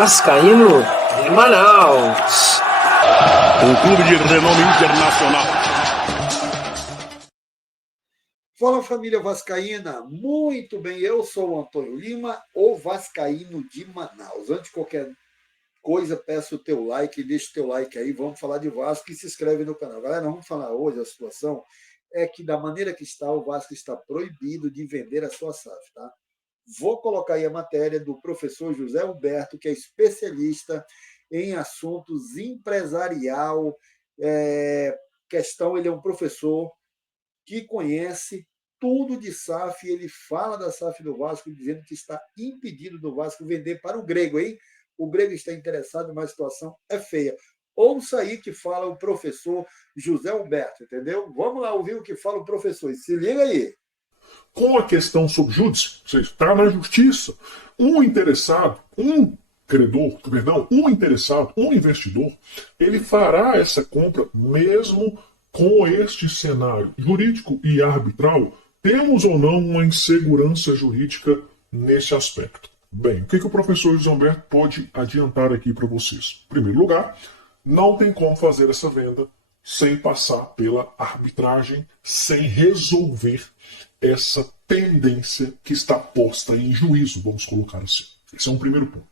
Vascaíno de Manaus. Um clube de renome internacional. Fala, família vascaína, muito bem, eu sou o Antônio Lima, o Vascaíno de Manaus. Antes de qualquer coisa, peço o teu like, deixa o teu like aí, vamos falar de Vasco e se inscreve no canal. Galera, vamos falar hoje, a situação é que da maneira que está, o Vasco está proibido de vender a sua SAF, tá? Vou colocar aí a matéria do professor José Humberto, que é especialista em assuntos empresarial, ele é um professor que conhece tudo de SAF, ele fala da SAF do Vasco, dizendo que está impedido do Vasco vender para o Grego, hein? O Grego está interessado, mas a situação é feia. Ouça aí que fala o professor José Humberto, entendeu? Vamos lá ouvir o que fala o professor, se liga aí. Com a questão sob júdice, ou seja, está na justiça, um interessado, um investidor, ele fará essa compra mesmo com este cenário jurídico e arbitral. Temos ou não uma insegurança jurídica nesse aspecto? Bem, o que o professor José Humberto pode adiantar aqui para vocês? Em primeiro lugar, não tem como fazer essa venda sem passar pela arbitragem, sem resolver essa pendência que está posta em juízo, vamos colocar assim. Esse é um primeiro ponto.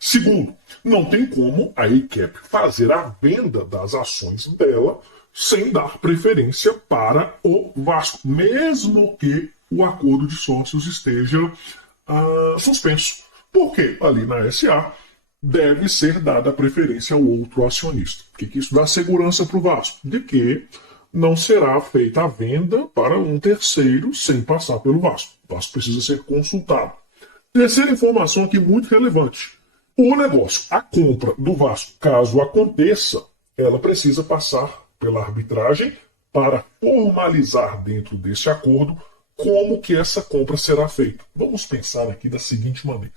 Segundo, não tem como a EICAP fazer a venda das ações dela sem dar preferência para o Vasco, mesmo que o acordo de sócios esteja suspenso. Porque ali na SA deve ser dada preferência ao outro acionista. O que isso dá segurança para o Vasco? De que não será feita a venda para um terceiro sem passar pelo Vasco. O Vasco precisa ser consultado. Terceira informação aqui muito relevante. O negócio, a compra do Vasco, caso aconteça, ela precisa passar pela arbitragem para formalizar dentro desse acordo como que essa compra será feita. Vamos pensar aqui da seguinte maneira.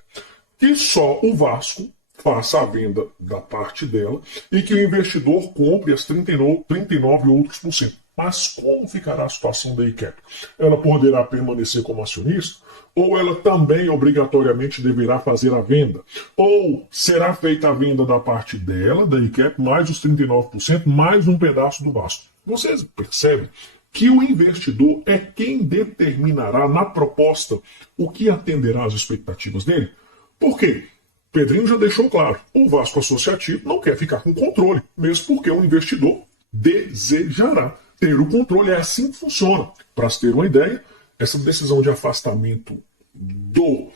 Que só o Vasco faça a venda da parte dela e que o investidor compre as 39 outros por cento. Mas como ficará a situação da EICAP? Ela poderá permanecer como acionista? Ou ela também obrigatoriamente deverá fazer a venda? Ou será feita a venda da parte dela, da EICAP, mais os 39%, mais um pedaço do Vasco? Vocês percebem que o investidor é quem determinará na proposta o que atenderá às expectativas dele? Por quê? Pedrinho já deixou claro, o Vasco Associativo não quer ficar com controle, mesmo porque o investidor desejará ter o controle. É assim que funciona. Para se ter uma ideia, essa decisão de afastamento do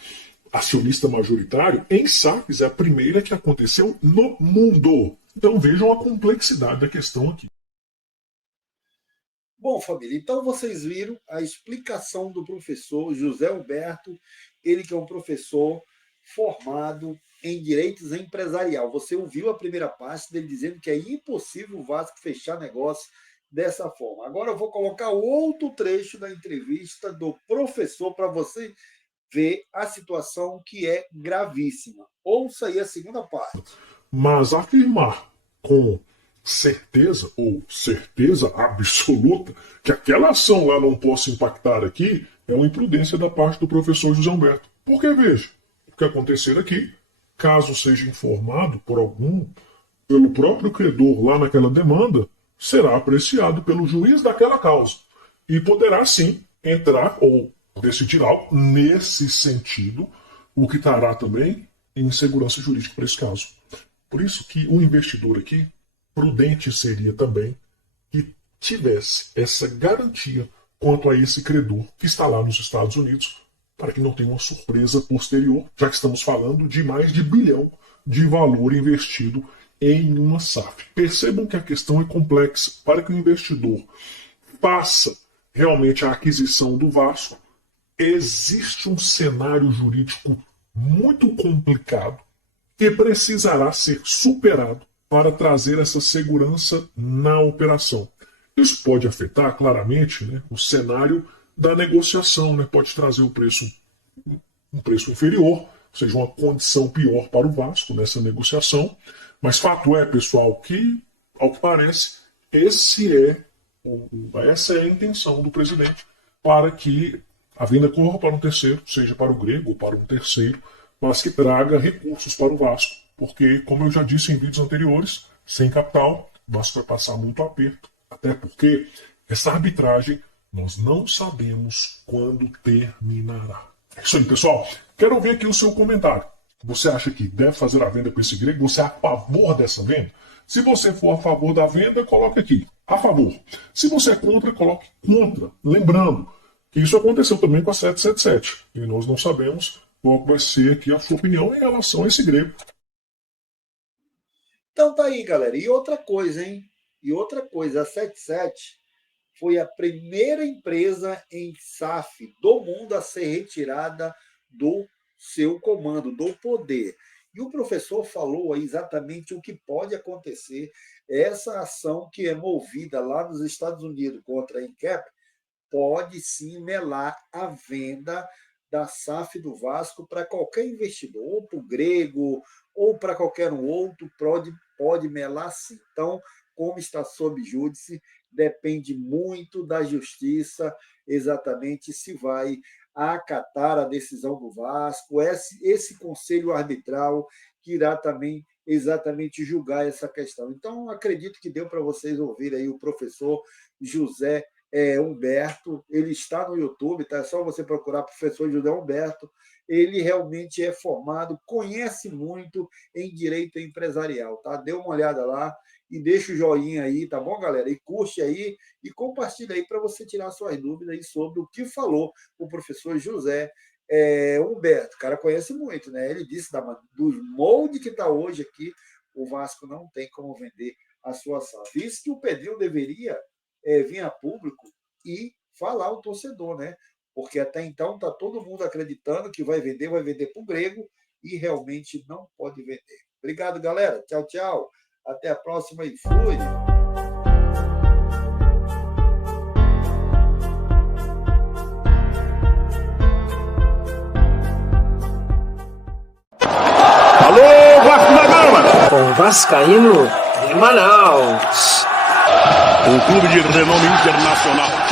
acionista majoritário em SAFs é a primeira que aconteceu no mundo. Então vejam a complexidade da questão aqui. Bom, família, então vocês viram a explicação do professor José Humberto, ele que é um professor formado em direitos empresarial. Você ouviu a primeira parte dele dizendo que é impossível o Vasco fechar negócio dessa forma. Agora eu vou colocar outro trecho da entrevista do professor para você ver a situação que é gravíssima. Ouça aí a segunda parte. Mas afirmar com certeza ou certeza absoluta que aquela ação lá não possa impactar aqui é uma imprudência da parte do professor José Humberto. Porque, veja, o que acontecer aqui, caso seja informado pelo próprio credor lá naquela demanda, será apreciado pelo juiz daquela causa e poderá sim entrar ou decidir algo nesse sentido, o que trará também insegurança jurídica para esse caso. Por isso que o investidor aqui, prudente seria também que tivesse essa garantia quanto a esse credor que está lá nos Estados Unidos, para que não tenha uma surpresa posterior, já que estamos falando de mais de $1 bilhão de valor investido em uma SAF. Percebam que a questão é complexa. Para que o investidor faça realmente a aquisição do Vasco, existe um cenário jurídico muito complicado que precisará ser superado para trazer essa segurança na operação. Isso pode afetar claramente, o cenário da negociação, pode trazer um preço inferior, ou seja, uma condição pior para o Vasco nessa negociação. Mas fato é, pessoal, que, ao que parece, essa é a intenção do presidente, para que a venda corra para um terceiro, seja para o Grego ou para um terceiro, mas que traga recursos para o Vasco, porque, como eu já disse em vídeos anteriores, sem capital, o Vasco vai passar muito aperto, até porque essa arbitragem nós não sabemos quando terminará. É isso aí, pessoal. Quero ouvir aqui o seu comentário. Você acha que deve fazer a venda para esse grego? Você é a favor dessa venda? Se você for a favor da venda, coloque aqui, a favor. Se você é contra, coloque contra. Lembrando que isso aconteceu também com a 777. E nós não sabemos qual vai ser aqui a sua opinião em relação a esse grego. Então tá aí, galera. E outra coisa, hein? E outra coisa, a 77 foi a primeira empresa em SAF do mundo a ser retirada do seu comando, do poder. E o professor falou aí exatamente o que pode acontecer. Essa ação que é movida lá nos Estados Unidos contra a Incap pode sim melar a venda da SAF do Vasco para qualquer investidor, ou para o grego, ou para qualquer um outro, pode melar sim. Então, como está sob júdice, depende muito da justiça, exatamente se vai acatar a decisão do Vasco, esse conselho arbitral que irá também exatamente julgar essa questão. Então, acredito que deu para vocês ouvir aí o professor José Humberto, ele está no YouTube, tá? É só você procurar professor José Humberto, ele realmente é formado, conhece muito em direito empresarial, tá? Dê uma olhada lá e deixa o joinha aí, tá bom, galera? E curte aí e compartilha aí para você tirar suas dúvidas aí sobre o que falou o professor José Humberto. O cara conhece muito, né? Ele disse do molde que está hoje aqui, o Vasco não tem como vender a sua SAF. Isso que o Pedrinho deveria vir a público e falar ao torcedor, né? Porque até então está todo mundo acreditando que vai vender para o grego e realmente não pode vender. Obrigado, galera. Tchau, tchau. Até a próxima e fui! Alô, Vasco da Gama! Com Vascaíno de Manaus. Um clube de renome internacional.